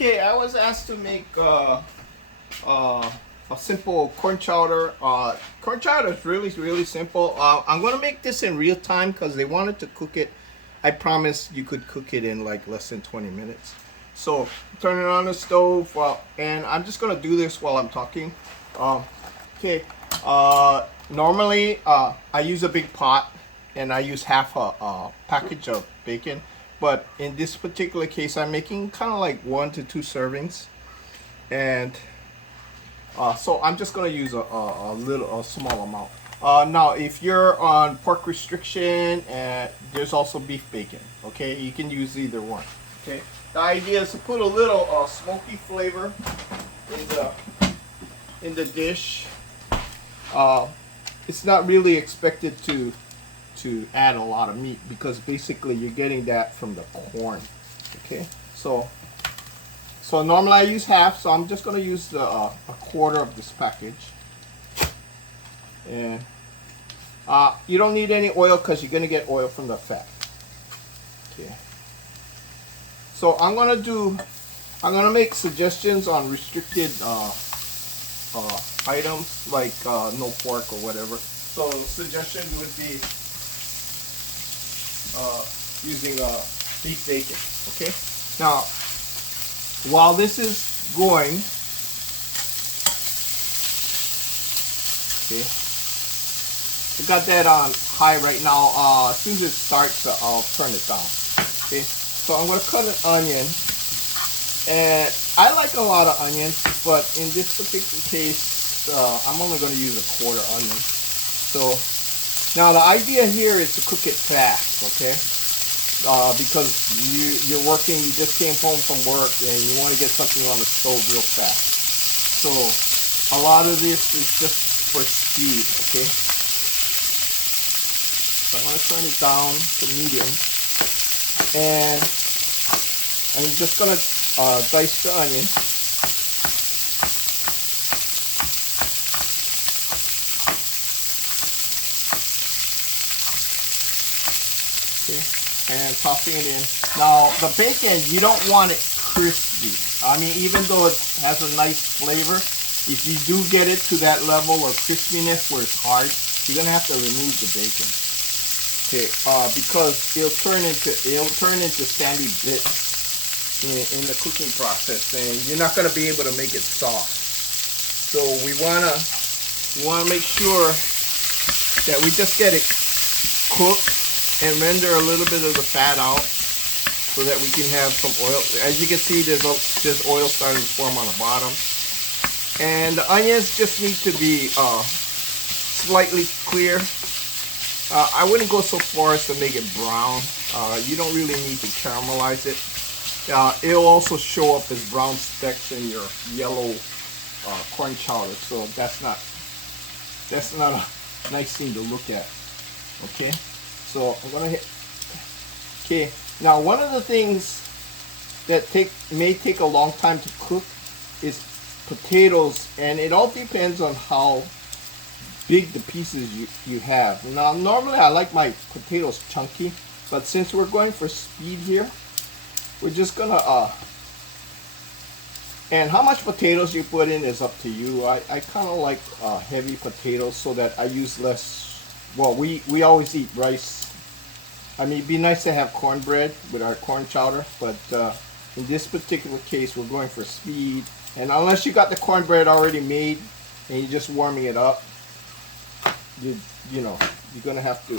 Okay, I was asked to make uh, a simple corn chowder. Corn chowder is really simple. I'm gonna make this in real time because they wanted to cook it. I promise you could cook it in like less than 20 minutes. So turn it on the stove, and I'm just gonna do this while I'm talking. Um, okay. Normally, I use a big pot, and I use half a package of bacon. But in this particular case, I'm making kind of like 1 to 2 servings, and so I'm just gonna use a small amount. Now, if you're on pork restriction, there's also beef bacon. Okay, you can use either one. Okay, the idea is to put a little smoky flavor in the dish. It's not really expected to add a lot of meat because basically you're getting that from the corn. Okay, so normally I use half, so I'm just going to use a quarter of this package. And you don't need any oil because you're going to get oil from the fat. Okay, so I'm going to make suggestions on restricted items like no pork or whatever. So suggestions would be using beef bacon. Okay, now while this is going, okay, I got that on high right now. As soon as it starts, I'll turn it down. Okay, so I'm gonna cut an onion, and I like a lot of onions, but in this particular case, I'm only gonna use a quarter onion. So now the idea here is to cook it fast, okay? Because you're working, you just came home from work and you want to get something on the stove real fast. So a lot of this is just for speed, okay? So I'm going to turn it down to medium, and I'm just going to dice the onion. And tossing it in. Now the bacon, you don't want it crispy. I mean, even though it has a nice flavor, if you do get it to that level of crispiness where it's hard, you're gonna have to remove the bacon. Okay, because it'll turn into sandy bits in the cooking process, and you're not gonna be able to make it soft. So we wanna make sure that we just get it cooked and render a little bit of the fat out so that we can have some oil. As you can see, there's oil starting to form on the bottom. And the onions just need to be slightly clear. I wouldn't go so far as to make it brown. You don't really need to caramelize it. It'll also show up as brown specks in your yellow corn chowder, so that's not a nice thing to look at. Okay. So I'm gonna hit. Okay, now one of the things that may take a long time to cook is potatoes, and it all depends on how big the pieces you have. Now normally I like my potatoes chunky, but since we're going for speed here, we're just gonna and how much potatoes you put in is up to you. I kind of like heavy potatoes so that I use less. Well, we always eat rice. I mean, it'd be nice to have cornbread with our corn chowder, but in this particular case, we're going for speed. And unless you got the cornbread already made and you're just warming it up, you know, you're gonna have to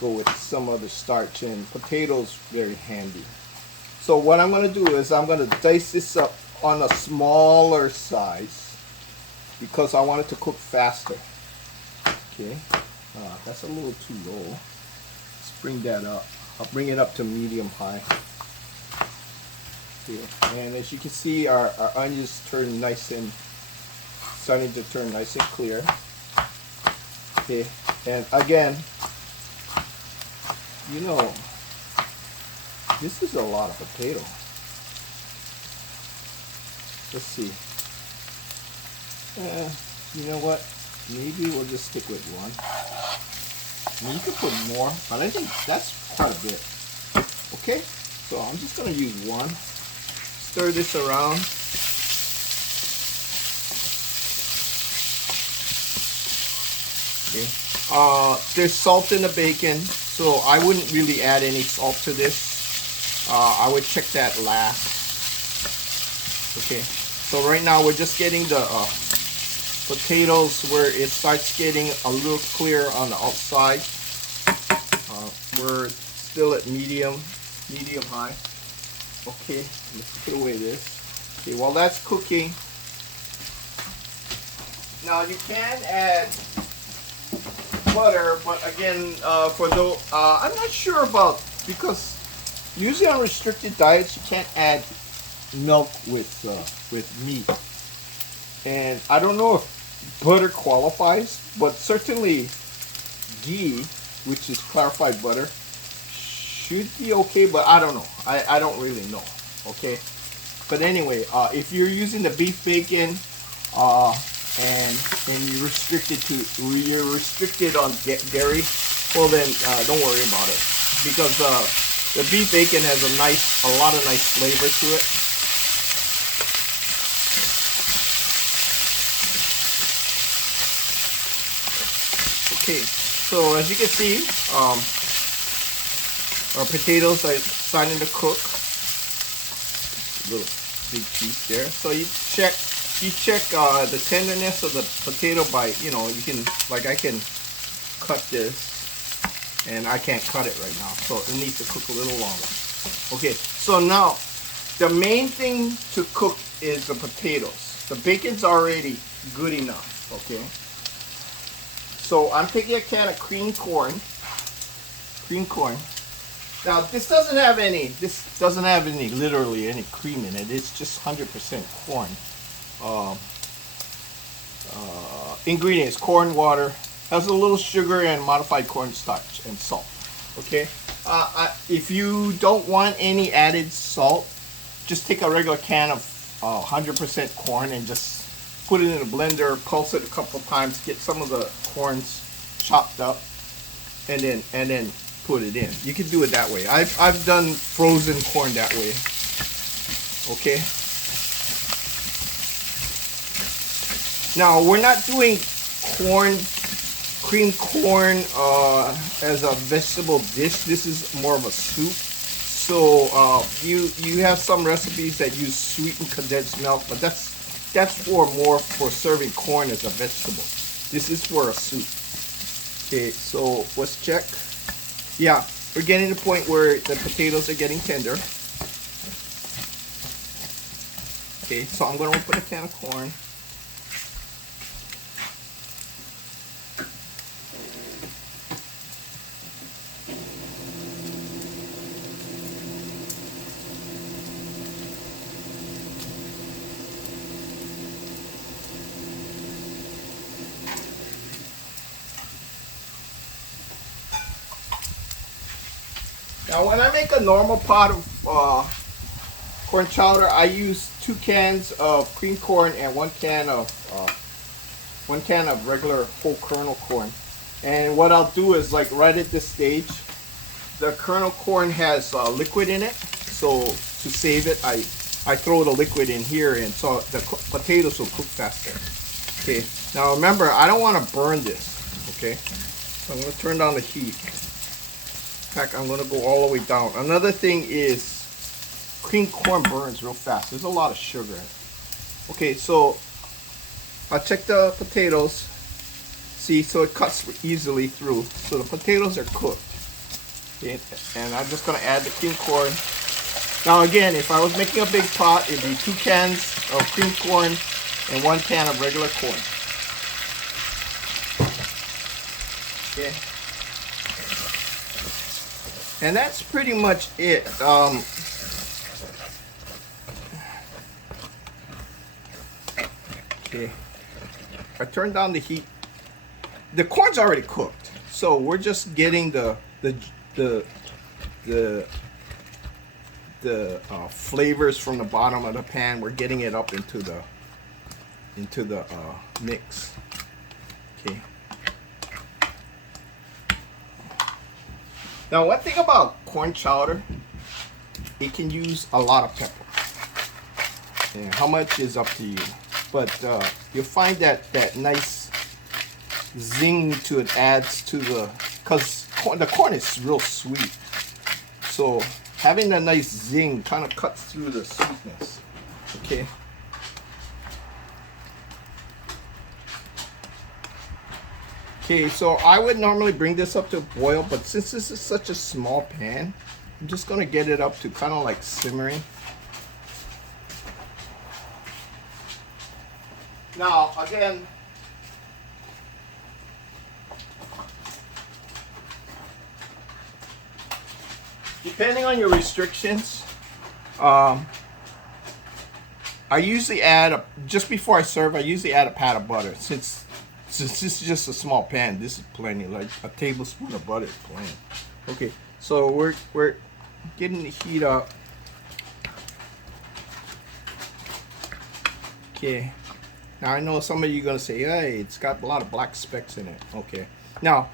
go with some other starch, and potatoes very handy. So what I'm gonna do is I'm gonna dice this up on a smaller size because I want it to cook faster. Okay, that's a little too low. Let's bring that up. I'll bring it up to medium high. Okay. And as you can see, our onions starting to turn nice and clear. Okay, and again, you know, this is a lot of potato. Let's see. You know what? Maybe we'll just stick with one. I mean, you could put more, but I think that's quite a bit. Okay, so I'm just going to use one. stir this around. Okay. There's salt in the bacon, so I wouldn't really add any salt to this. I would check that last. Okay, so right now we're just getting the potatoes where it starts getting a little clear on the outside. We're still at medium high. Okay, let's put away this. Okay, while that's cooking, now you can add butter, but again, for those, I'm not sure about, because usually on restricted diets you can't add milk with meat, and I don't know if butter qualifies, but certainly ghee, which is clarified butter, should be okay, but I don't know. I don't really know. Okay, but anyway, if you're using the beef bacon, and you're restricted on dairy, well then don't worry about it, because the beef bacon has a lot of nice flavor to it. Okay, so as you can see, our potatoes are starting to cook. A little big piece there. So you check the tenderness of the potato by, you can, like, I can cut this, and I can't cut it right now, so it needs to cook a little longer. Okay, so now the main thing to cook is the potatoes. The bacon's already good enough. Okay, so I'm taking a can of cream corn. Now this doesn't have any literally any cream in it. It's just 100% corn. Ingredients: corn, water, has a little sugar and modified cornstarch and salt. Okay, if you don't want any added salt, just take a regular can of 100% corn and just put it in a blender, pulse it a couple times, get some of the corns chopped up, and then put it in. You can do it that way. I've done frozen corn that way. Okay. Now we're not doing cream corn as a vegetable dish. This is more of a soup. So you have some recipes that use sweetened condensed milk, but that's more for serving corn as a vegetable. This is for a soup. Okay, so let's check. Yeah, we're getting to the point where the potatoes are getting tender. Okay, so I'm going to open a can of corn. Now when I make a normal pot of corn chowder, I use 2 cans of cream corn and 1 can of regular whole kernel corn. And what I'll do is, like, right at this stage, the kernel corn has liquid in it, so to save it, I throw the liquid in here, and so the potatoes will cook faster. Okay, now remember, I don't want to burn this. Okay, so I'm going to turn down the heat. In fact, I'm going to go all the way down. Another thing is, cream corn burns real fast. There's a lot of sugar in it. Okay, so I'll check the potatoes. See, so it cuts easily through. So the potatoes are cooked. Okay, and I'm just going to add the cream corn. Now again, if I was making a big pot, it'd be 2 cans of cream corn and 1 can of regular corn. Okay. And that's pretty much it. Okay, I turned down the heat. The corn's already cooked, so we're just getting the flavors from the bottom of the pan. We're getting it up into the mix. Okay. Now, one thing about corn chowder, it can use a lot of pepper. And how much is up to you. But you'll find that nice zing to it adds to the, because the corn is real sweet. So having that nice zing kind of cuts through the sweetness. Okay. Okay, so I would normally bring this up to a boil, but since this is such a small pan, I'm just gonna get it up to kind of like simmering. Now, again, depending on your restrictions, I usually add, just before I serve, I usually add a pat of butter. Since this is just a small pan, this is plenty. Like a tablespoon of butter is plenty. Okay, so we're getting the heat up. Okay, now I know some of you are gonna say, hey, it's got a lot of black specks in it. Okay, now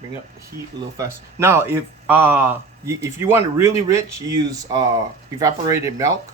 bring up the heat a little fast. Now, if you want it really rich, use evaporated milk.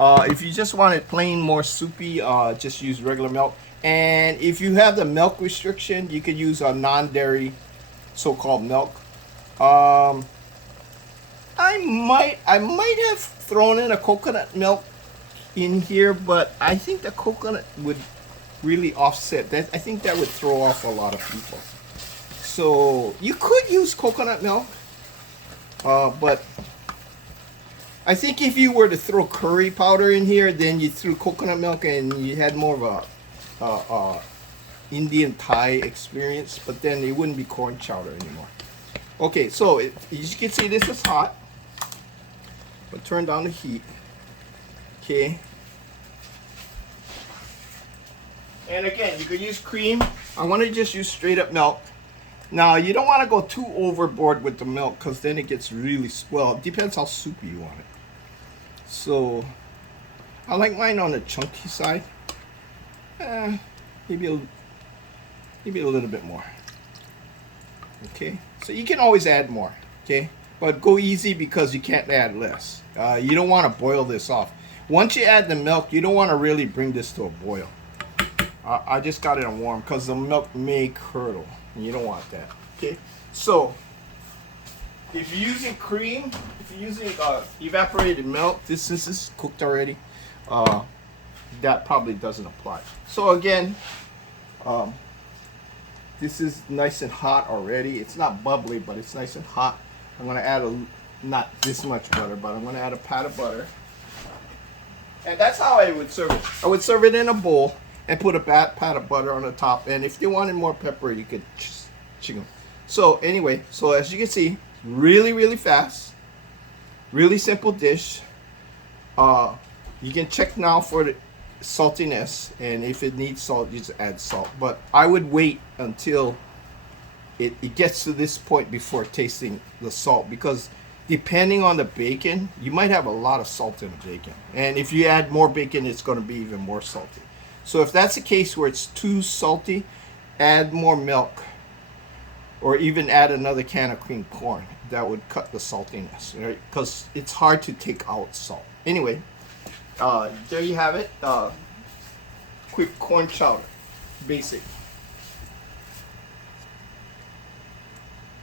If you just want it plain more soupy, just use regular milk. And if you have the milk restriction, you could use a non-dairy so-called milk. I might have thrown in a coconut milk in here, but I think the coconut would really offset that. I think that would throw off a lot of people. So you could use coconut milk, but I think if you were to throw curry powder in here, then you threw coconut milk and you had more of a Indian Thai experience, but then it wouldn't be corn chowder anymore. Okay, so as you can see, this is hot. But turn down the heat. Okay. And again, you could use cream. I want to just use straight up milk. Now, you don't want to go too overboard with the milk because then it gets really, well, it depends how soupy you want it. So, I like mine on the chunky side. Maybe a little bit more. Okay, so you can always add more. Okay, but go easy because you can't add less. You don't want to boil this off. Once you add the milk, you don't want to really bring this to a boil. I just got it on warm because the milk may curdle. You don't want that. Okay, so if you're using cream, if you're using evaporated milk, this is cooked already. That probably doesn't apply. So again, this is nice and hot already. It's not bubbly, but it's nice and hot. I'm gonna add not this much butter, but I'm gonna add a pat of butter. And that's how I would serve it. I would serve it in a bowl and put a pat of butter on the top. And if you wanted more pepper, you could chicken. So anyway, so as you can see, really, really fast, really simple dish. You can check now for the saltiness, and if it needs salt, you just add salt. But I would wait until it gets to this point before tasting the salt, because depending on the bacon, you might have a lot of salt in the bacon. And if you add more bacon, it's going to be even more salty. So if that's the case where it's too salty, add more milk, or even add another can of cream corn. That would cut the saltiness, right? Because it's hard to take out salt. Anyway, there you have it. Quick corn chowder, basic.